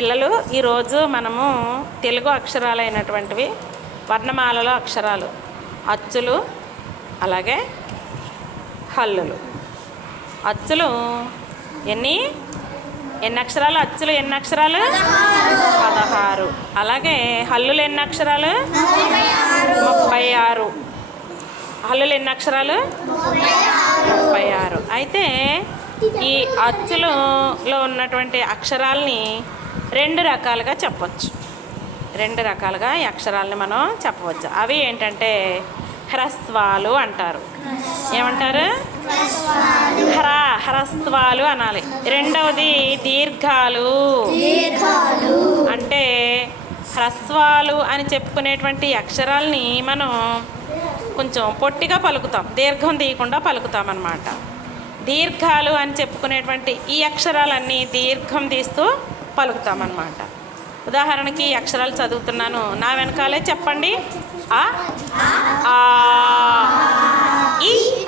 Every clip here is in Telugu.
పిల్లలు ఈరోజు మనము తెలుగు అక్షరాలైనటువంటివి వర్ణమాలలో అక్షరాలు అచ్చులు అలాగే హల్లులు. అచ్చులు ఎన్ని? ఎన్ని అక్షరాలు? అచ్చులు ఎన్ని అక్షరాలు? పదహారు. అలాగే హల్లులు ఎన్ని అక్షరాలు? ముప్పై ఆరు. హల్లులు ఎన్ని అక్షరాలు? ముప్పై ఆరు. అయితే ఈ అచ్చులలో ఉన్నటువంటి అక్షరాల్ని రెండు రకాలుగా చెప్పవచ్చు రెండు రకాలుగా ఈ అక్షరాలని మనం చెప్పవచ్చు. అవి ఏంటంటే హ్రస్వాలు అంటారు. ఏమంటారు? హ్ర హ్రస్వాలు అనాలి. రెండవది దీర్ఘాలు. అంటే హ్రస్వాలు అని చెప్పుకునేటువంటి అక్షరాల్ని మనం కొంచెం పొట్టిగా పలుకుతాం. దీర్ఘం తీయకుండా పలుకుతాం అన్నమాట దీర్ఘాలు అని చెప్పుకునేటువంటి ఈ అక్షరాలన్నీ దీర్ఘం తీస్తూ పలుకుతామన్నమాట. ఉదాహరణకి ఈ అక్షరాలు చదువుతున్నాను. నా వెనకాలే చెప్పండి. ఆ? ఈ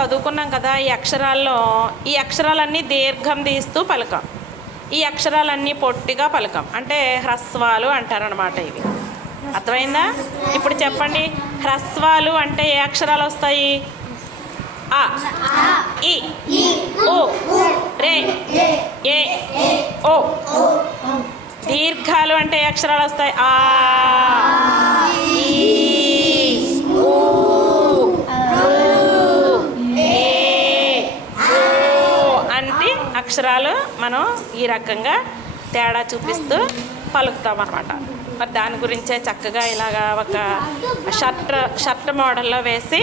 చదువుకున్నాం కదా ఈ అక్షరాల్లో ఈ అక్షరాలన్నీ దీర్ఘం తీస్తూ పలకం. ఈ అక్షరాలన్నీ పొట్టిగా పలకం. అంటే హ్రస్వాలు అంటారనమాట ఇవి. అర్థమైందా? ఇప్పుడు చెప్పండి. హ్రస్వాలు అంటే ఏ అక్షరాలు వస్తాయి? ఆ ఇ ఓ రే ఏ ఓ. దీర్ఘాలు అంటే ఏ అక్షరాలు వస్తాయి? ఆ. అక్షరాలు మనం ఈ రకంగా తేడా చూపిస్తూ పలుకుతాం అనమాట మరి దాని గురించే చక్కగా ఇలాగా ఒక షర్ట్ షర్ట్ మోడల్లో వేసి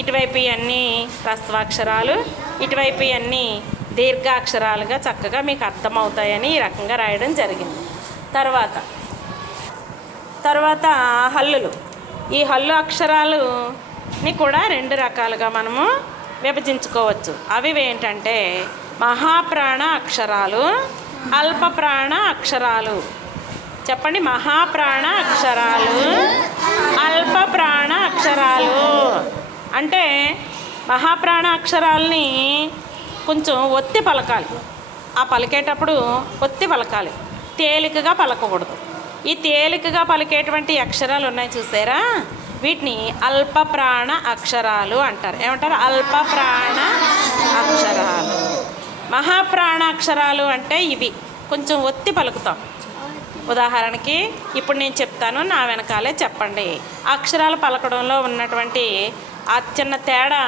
ఇటువైపు అన్నీ హ్రస్వాక్షరాలు ఇటువైపు అన్నీ దీర్ఘాక్షరాలుగా చక్కగా మీకు అర్థమవుతాయని ఈ రకంగా రాయడం జరిగింది. తర్వాత తర్వాత హల్లులు. ఈ హల్లు అక్షరాలుని కూడా రెండు రకాలుగా మనము విభజించుకోవచ్చు. అవి ఏంటంటే మహాప్రాణ అక్షరాలు అల్పప్రాణ అక్షరాలు. చెప్పండి మహాప్రాణ అక్షరాలు అల్పప్రాణ అక్షరాలు. అంటే మహాప్రాణ అక్షరాలని కొంచెం ఒత్తి పలకాలి. ఆ పలికేటప్పుడు ఒత్తి పలకాలి. తేలికగా పలకకూడదు. ఈ తేలికగా పలికేటువంటి అక్షరాలు ఉన్నాయి చూసారా? వీటిని అల్పప్రాణ అక్షరాలు అంటారు. ఏమంటారు? అల్పప్రాణ అక్షరాలు. మహాప్రాణాక్షరాలు అంటే ఇవి. కొంచెం ఒత్తి పలుకుతాం. ఉదాహరణకి ఇప్పుడు నేను చెప్తాను నా వెనకాలే చెప్పండి. అక్షరాలు పలకడంలో ఉన్నటువంటి ఆ చిన్న తేడా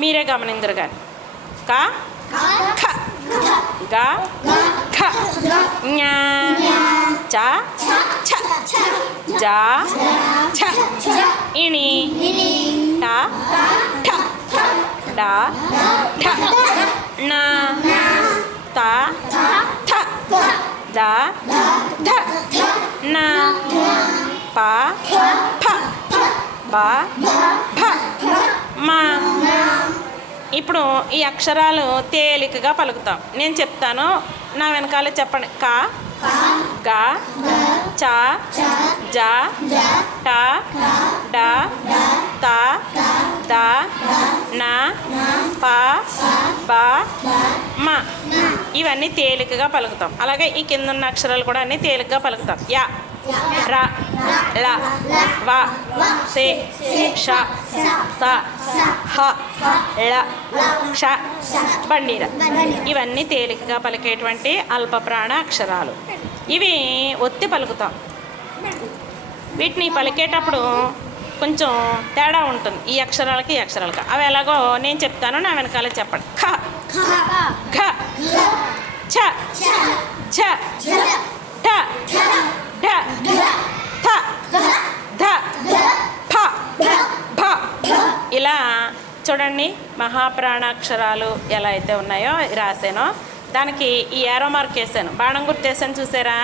మీరే గమనిందరు కానీ కా? ఖ గా? ఖ చ. ఛ జా. ఛ ఇణి. ట. ఠ. డా. ఠ. నా ద ధ నా ప ఫ బ భ మా ఇప్పుడు ఈ అక్షరాలు తేలికగా పలుకుతాం. నేను చెప్తాను నా వెనకాలే చెప్పండి. కా గా చ జ ట డ త ద న ప బ మ. ఇవన్నీ తేలికగా పలుకుతాం. అలాగే ఈ కింద ఉన్న అక్షరాలు కూడా అన్నీ తేలికగా పలుకుతాం. యా ర ల వ సే ష స హ ళ ష బండిర. ఇవన్నీ తేలికగా పలికేటువంటి అల్పప్రాణ అక్షరాలు. ఇవి ఒత్తి పలుకుతాం. వీటిని పలికేటప్పుడు కొంచెం తేడా ఉంటుంది. ఈ అక్షరాలకి ఈ అక్షరాలకి. అవి ఎలాగో నేను చెప్తాను నా వెనకాల చెప్పండి. ఖ ఘ ఛ. ఛ. ఠ. ఢ. థ. ధ. ఫ. భ. ఇలా చూడండి మహాప్రాణాక్షరాలు ఎలా అయితే ఉన్నాయో రాసానో దానికి ఈ ఏరో మార్క్ వేసాను. బాణం గుర్తు వేసాను చూసారా?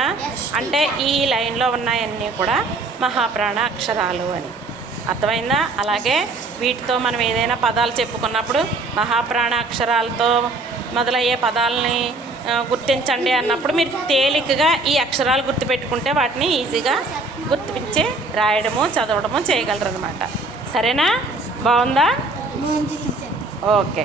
అంటే ఈ లైన్లో ఉన్నాయన్నీ కూడా మహాప్రాణ అక్షరాలు అని. అర్థమైందా? అలాగే వీటితో మనం ఏదైనా పదాలు చెప్పుకున్నప్పుడు మహాప్రాణ అక్షరాలతో మొదలయ్యే పదాలని గుర్తించండి అన్నప్పుడు మీరు తేలికగా ఈ అక్షరాలు గుర్తుపెట్టుకుంటే వాటిని ఈజీగా గుర్తించి రాయడము చదవడము చేయగలరు అనమాట సరేనా? బాగుందా? ఓకే.